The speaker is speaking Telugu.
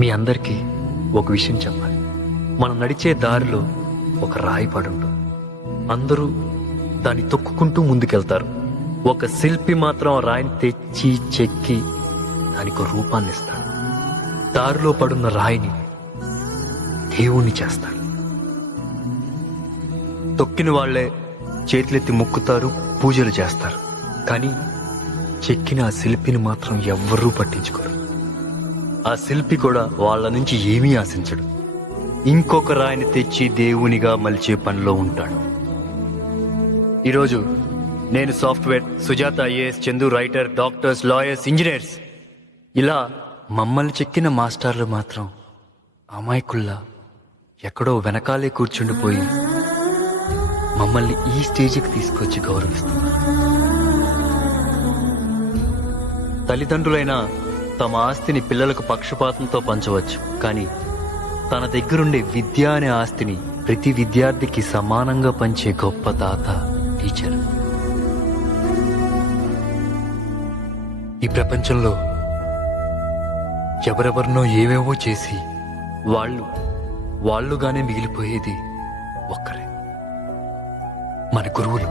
మీ అందరికీ ఒక విషయం చెప్పాలి. మనం నడిచే దారిలో ఒక రాయి పడి ఉంటుంది. అందరూ దాన్ని తొక్కుకుంటూ ముందుకెళ్తారు. ఒక శిల్పి మాత్రం ఆ రాయిని తెచ్చి చెక్కి దానికి ఒక రూపాన్ని ఇస్తాడు. దారిలో పడున్న రాయిని దేవుణ్ణి చేస్తాడు. తొక్కిన వాళ్లే చేతులెత్తి మొక్కుతారు, పూజలు చేస్తారు. కానీ చెక్కిన ఆ శిల్పిని మాత్రం ఎవ్వరూ పట్టించుకోరు. ఆ శిల్పి కూడా వాళ్ళ నుంచి ఏమీ ఆశించడు. ఇంకొక రాయిని తెచ్చి దేవునిగా మలిచే పనిలో ఉంటాడు. ఈరోజు నేను software, Sujatha IAS, Chandu writer, doctors, lawyers, engineers, ఇలా మమ్మల్ని చెక్కిన మాస్టర్లు మాత్రం అమాయకుల్లా ఎక్కడో వెనకాలే కూర్చుండిపోయి మమ్మల్ని ఈ స్టేజికి తీసుకొచ్చి గౌరవిస్తున్నారు. తల్లిదండ్రులైనా తమ ఆస్తిని పిల్లలకు పక్షపాతంతో పంచవచ్చు, కానీ తన దగ్గరుండే విద్య అనే ఆస్తిని ప్రతి విద్యార్థికి సమానంగా పంచే గొప్ప దాత టీచర్. ఈ ప్రపంచంలో ఎవరెవరినో ఏవేవో చేసి వాళ్ళుగానే మిగిలిపోయేది ఒక్కరే, మన గురువులు.